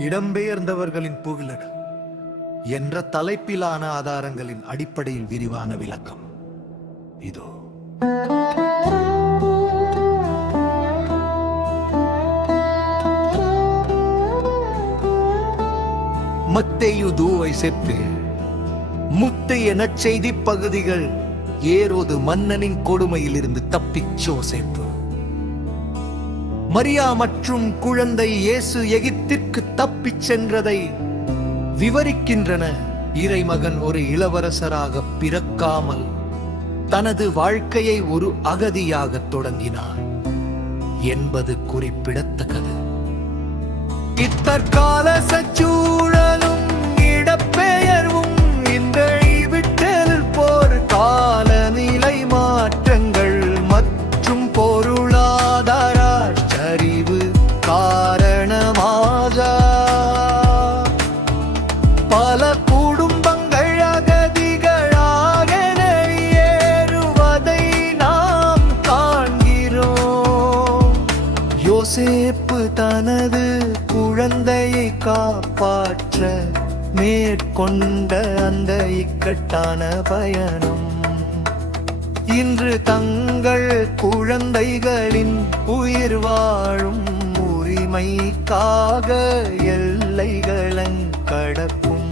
இடம்பெயர்ந்தவர்களின் புகழ் என்ற தலைப்பிலான ஆதாரங்களின் அடிப்படையில் விரிவான விளக்கம் இதோ. மத்தேயு தூவை செப்பு முத்தைய நற்செய்தி பகுதிகள். ஏரோது மன்னனின் கொடுமையில் இருந்து தப்பிச் யோசேப்பு. மரியா மற்றும் குழந்தை இயேசு எகிப்திற்கு தப்பிச் சென்றதை விவரிக்கின்றன. இறைமகன் ஒரு இளவரசராக பிறக்காமல் தனது வாழ்க்கையை ஒரு அகதியாக தொடங்கினார் என்பது குறிப்பிடத்தக்கது. இத்தற்கால சூழலும் இடப்பெயர்வும் இந்த விட்டல் போர் காலநிலை மாற்றங்கள் மற்றும் பொருளாதார சரிவு காரணமாக பல குடும்பங்கள் அகதிகளாக வெளியேறுவதை நாம் காண்கிறோம். யோசேப்பு தனது குழந்தையை காப்பாற்ற மேற்கொண்ட அந்த இக்கட்டான பயணம் இன்று தங்கள் குழந்தைகளின் உயிர் வாழும் உரிமைக்காக எல்லைகளை கடக்கும்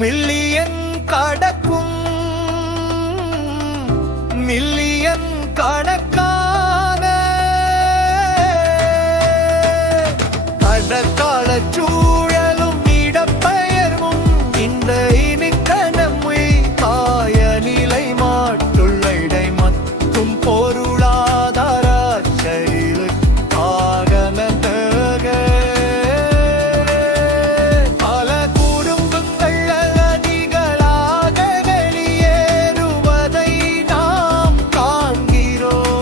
மில்லியன் கடக்கும் மில்லியன் கணக்கான கடற்கால சூழலும் இடப்பெயர்வும் இந்த இனிக்கணமை தாய நிலை மாற்றுள்ள இடை மற்றும் பொருளாதார சரிவு ஆகலந்தக பல குடும்பங்கள் அகதிகளாக வெளியேறுவதை நாம் காண்கிறோம்.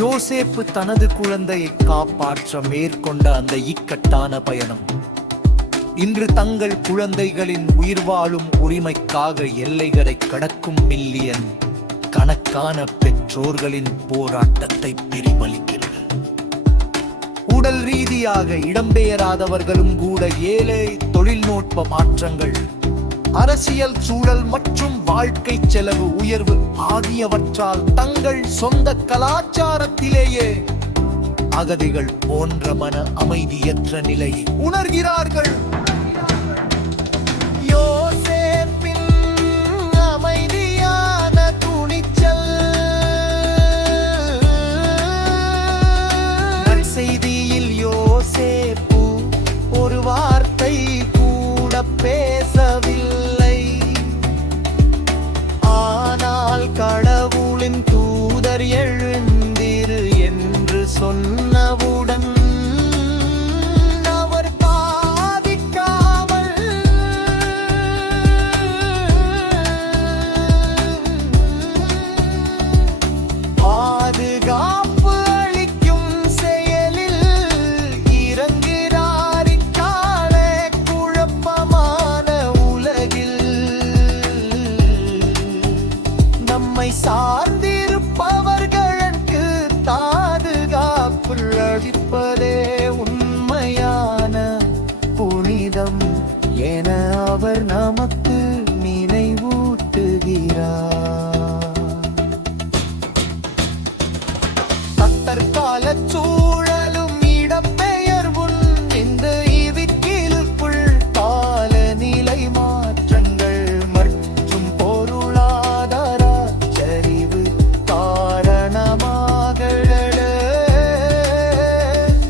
யோசேப்பு தனது குழந்தையை காப்பாற்ற மேற்கொண்ட அந்த இக்கட்டான பயணம் இன்று தங்கள் குழந்தைகளின் உயிர் வாழும் உரிமைக்காக எல்லைகளை கடக்கும் மில்லியன் கணக்கான பெற்றோர்களின் போராட்டத்தை பிரதிபலிக்கிறது. உடல் ரீதியாக இடம்பெயராதவர்களும் கூட ஏழை தொழில்நுட்ப மாற்றங்கள், அரசியல் சூழல் மற்றும் வாழ்க்கை செலவு உயர்வு ஆகியவற்றால் தங்கள் சொந்த கலாச்சாரத்திலேயே அகதிகள் போன்ற மன அமைதியற்ற நிலையை உணர்கிறார்கள். யோசேப்பின் அமைதியான துணிச்சல் செய்தியில் யோசேப்பு ஒரு வார்த்தை கூட பேசவில்லை. ஆனால் கடவுளின் தூதர் எழுந்திரு என்று சொன்னவுடன் அவர் பாதிக்காமல் பாதுகாப்பு அளிக்கும் செயலில் இறங்குகிறார். இக்கால குழப்பமான உலகில் நம்மை சார்ந்திருப்பவர்களுக்கு பாதுகாப்பு அளிப்பதே உண்மையான புனிதம் என அவர் நமக்கு நினைவூட்டுகிறார். தற்கால சூழலும் இடப்பெயர்வும் இந்த இவிக்கிலுக்குள் காலநிலை மாற்றங்கள் மற்றும் பொருளாதார சரிவு காரணமாக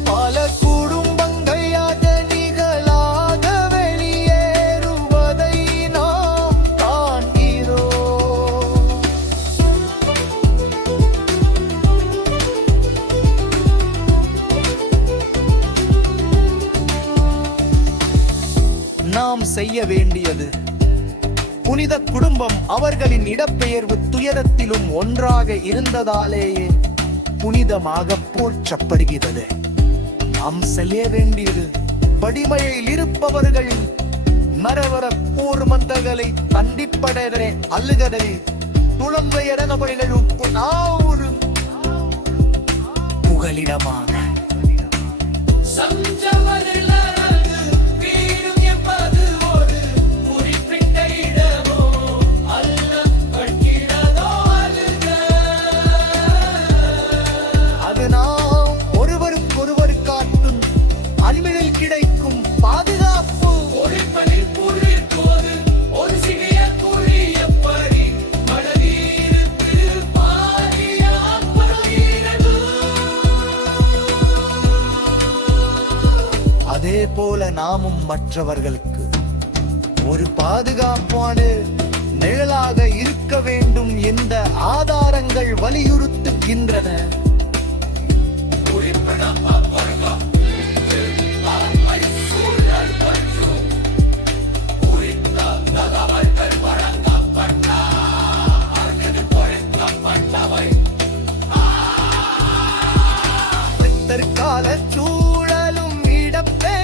பல குடும்பங்கள் அகதிகளாக வெளியேறுவதை நாம் காண்கிறோம். நாம் செய்ய வேண்டியது புனித குடும்பம் அவர்களின் இடப்பெயர்வு துயரத்திலும் ஒன்றாக இருந்ததாலேயே புனிதமாக போற்றப்படுகிறது. நாம் செய்ய வேண்டியது வடிமையில் இருப்பவர்கள் ಮರವರ ಕೂರ್ಮಂತಗಲಿ ಕಂಡಿಪ್ಪಡೆದರೆ ಅಲ್ಲುಗದಲಿ துளம்ப இடங்களிலும் நாவூரும் புகலிடமான அது நாம் ஒருவருக்கொருவர் காட்டும் அன்பினில் கிடைக்கும் பாதுகாப்பு. அதே போல நாமும் மற்றவர்களுக்கு ஒரு பாதுகாப்பான நிழலாக இருக்க வேண்டும் என்ற ஆதாரங்கள் வலியுறுத்துகின்றன. தற்கால சூழலும் இடப்பே